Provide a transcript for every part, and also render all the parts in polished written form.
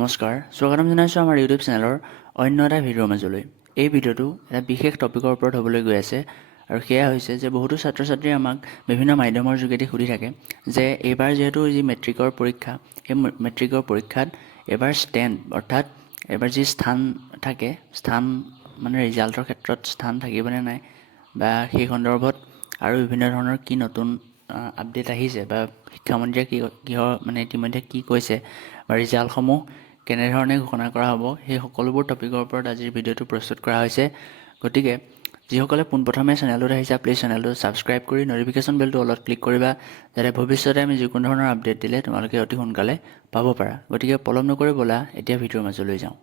নমস্কাৰ স্বাগতম জনাইছোঁ আমাৰ ইউটিউব চেনেলৰ অন্য এটা ভিডিঅ'ৰ মাজলৈ। এই ভিডিঅ'টো এটা বিশেষ টপিকৰ ওপৰত হ'বলৈ গৈ আছে আৰু সেয়া হৈছে যে বহুতো ছাত্ৰ ছাত্ৰীয়ে আমাক বিভিন্ন মাধ্যমৰ যোগেদি সুধি থাকে যে এইবাৰ যিহেতু যি মেট্ৰিকৰ পৰীক্ষা সেই মেট্ৰিকৰ পৰীক্ষাত এইবাৰ ষ্টেণ্ড অৰ্থাৎ এইবাৰ যি স্থান থাকে স্থান মানে ৰিজাল্টৰ ক্ষেত্ৰত স্থান থাকিবনে নাই বা সেই সন্দৰ্ভত আৰু বিভিন্ন ধৰণৰ কি নতুন আপডেট আহিছে বা শিক্ষামন্ত্ৰীয়ে কিহৰ মানে ইতিমধ্যে কি কৈছে বা ৰিজাল্টসমূহ কেনেধৰণে ঘোষণা কৰা হ'ব সেই সকলোবোৰ টপিকৰ ওপৰত আজিৰ ভিডিঅ'টো প্ৰস্তুত কৰা হৈছে। গতিকে যিসকলে পোনপ্ৰথমে চেনেলটোত আহিছে প্লিজ চেনেলটো ছাবস্ক্ৰাইব কৰি ন'টিফিকেশ্যন বেলটো অলপ ক্লিক কৰিবা যাতে ভৱিষ্যতে আমি যিকোনো ধৰণৰ আপডেট দিলে তোমালোকে অতি সোনকালে পাব পাৰা। গতিকে পলম নকৰি ব'লা এতিয়া ভিডিঅ'ৰ মাজলৈ যাওঁ।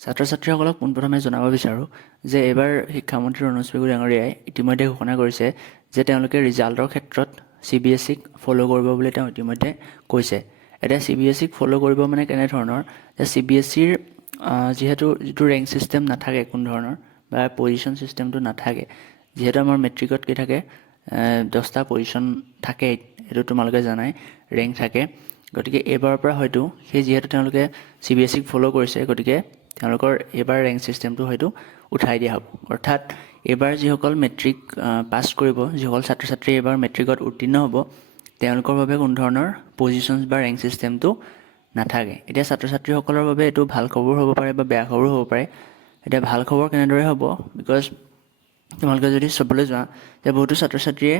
ছাত্ৰ ছাত্ৰীসকলক পোনপ্ৰথমে জনাব বিচাৰোঁ যে এইবাৰ শিক্ষামন্ত্ৰী ৰণোজ পেগু ডাঙৰীয়াই ইতিমধ্যে ঘোষণা কৰিছে যে তেওঁলোকে ৰিজাল্টৰ ক্ষেত্ৰত CBSEক ফ'ল' কৰিব বুলি তেওঁ ইতিমধ্যে কৈছে। এতিয়া CBSEক ফ'ল' কৰিব মানে কেনেধৰণৰ যে CBSEৰ যিহেতু যিটো ৰেংক ছিষ্টেম নাথাকে কোনো ধৰণৰ বা পজিশ্যন ছিষ্টেমটো নাথাকে, যিহেতু আমাৰ মেট্ৰিকত কি থাকে 10টা পজিশ্যন থাকে, সেইটো তোমালোকে জানাই ৰেংক থাকে। গতিকে এইবাৰৰ পৰা হয়তো সেই যিহেতু তেওঁলোকে CBSEক ফ'ল' কৰিছে গতিকে তেওঁলোকৰ এইবাৰ ৰেংক ছিষ্টেমটো হয়তো উঠাই দিয়া হ'ব। অৰ্থাৎ এইবাৰ যিসকল মেট্ৰিক পাছ কৰিব, যিসকল ছাত্ৰ ছাত্ৰী এইবাৰ মেট্ৰিকত উত্তীৰ্ণ হ'ব তেওঁলোকৰ বাবে কোনো ধৰণৰ পজিশ্যনছ বা ৰেংক ছিষ্টেমটো নাথাকে। এতিয়া ছাত্ৰ ছাত্ৰীসকলৰ বাবে এইটো ভাল খবৰ হ'ব পাৰে বা বেয়া খবৰো হ'ব পাৰে। এতিয়া ভাল খবৰ কেনেদৰে হ'ব, বিকজ তোমালোকে যদি চাবলৈ যোৱা যে বহুতো ছাত্ৰ ছাত্ৰীয়ে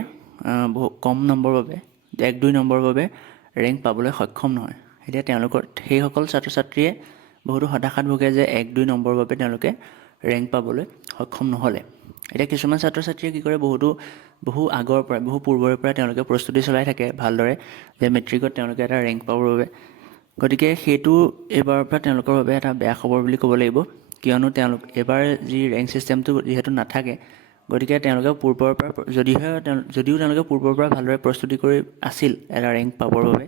বহু কম নম্বৰৰ বাবে 1-2 নম্বৰৰ বাবে ৰেংক পাবলৈ সক্ষম নহয়। এতিয়া তেওঁলোকৰ সেইসকল ছাত্ৰ ছাত্ৰীয়ে বহুতো হতাশাত ভোগে যে 1-2 নম্বৰৰ বাবে তেওঁলোকে ৰেংক পাবলৈ সক্ষম নহ'লে। এতিয়া কিছুমান ছাত্ৰ ছাত্ৰীয়ে কি কৰে বহু আগৰ পৰা বহু পূৰ্বৰে পৰা তেওঁলোকে প্ৰস্তুতি চলাই থাকে ভালদৰে যে মেট্ৰিকত তেওঁলোকে এটা ৰেংক পাবৰ বাবে। গতিকে সেইটো এইবাৰৰ পৰা তেওঁলোকৰ বাবে এটা বেয়া খবৰ বুলি ক'ব লাগিব, কিয়নো তেওঁলোক এইবাৰ যি ৰেংক ছিষ্টেমটো যিহেতু নাথাকে গতিকে তেওঁলোকে পূৰ্বৰ পৰা যদিও তেওঁলোকে পূৰ্বৰ পৰা ভালদৰে প্ৰস্তুতি কৰি আছিল এটা ৰেংক পাবৰ বাবে,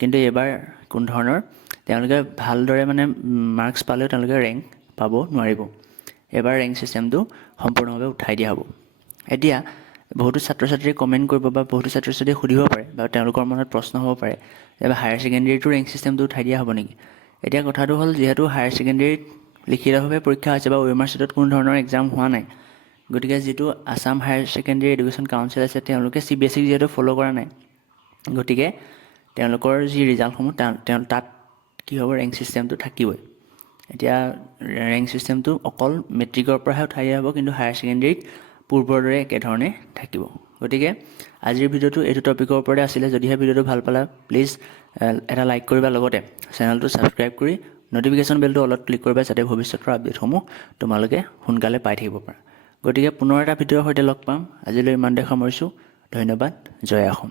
কিন্তু এইবাৰ কোনো ধৰণৰ তেওঁলোকে ভালদৰে মানে মাৰ্কছ পালেও তেওঁলোকে ৰেংক পাব নোৱাৰিব। এবাৰ ৰেংক ছিষ্টেমটো সম্পূৰ্ণভাৱে উঠাই দিয়া হ'ব। এতিয়া বহুতো ছাত্ৰ ছাত্ৰীয়ে কমেণ্ট কৰিব বা বহুতো ছাত্ৰ ছাত্ৰীয়ে সুধিব পাৰে বা তেওঁলোকৰ মনত প্ৰশ্ন হ'ব পাৰে যে হায়াৰ ছেকেণ্ডেৰীটো ৰেংক ছিষ্টেমটো উঠাই দিয়া হ'ব নেকি। এতিয়া কথাটো হ'ল যিহেতু হায়াৰ ছেকেণ্ডেৰীত লিখিতভাৱে পৰীক্ষা হৈছে বা OMR ছিটত কোনো ধৰণৰ এক্সাম হোৱা নাই, গতিকে যিটো Assam higher secondary education council আছে তেওঁলোকে CBSEক যিহেতু ফ'ল' কৰা নাই, গতিকে তেওঁলোকৰ যি ৰিজাল্টসমূহ তাত কি হ'ব ৰেংক ছিষ্টেমটো থাকিবই। এতিয়া ৰেংক ছিষ্টেমটো অকল মেট্ৰিকৰ পৰাহে উঠাই দিয়া হ'ব, কিন্তু হায়াৰ ছেকেণ্ডেৰীত পূৰ্বৰ দৰে একেধৰণে থাকিব। গতিকে আজিৰ ভিডিঅ'টো এইটো টপিকৰ ওপৰতে আছিলে। যদিহে ভিডিঅ'টো ভাল পালা প্লিজ এটা লাইক কৰিবা, লগতে চেনেলটো ছাবস্ক্ৰাইব কৰি ন'টিফিকেশ্যন বেলটো অলপ ক্লিক কৰিবা যাতে ভৱিষ্যতৰ আপডেটসমূহ তোমালোকে সোনকালে পাই থাকিব পাৰা। গতিকে পুনৰ এটা ভিডিঅ'ৰ সৈতে লগ পাম। আজিলৈ ইমানতে সামৰিছোঁ। ধন্যবাদ। জয় অসম।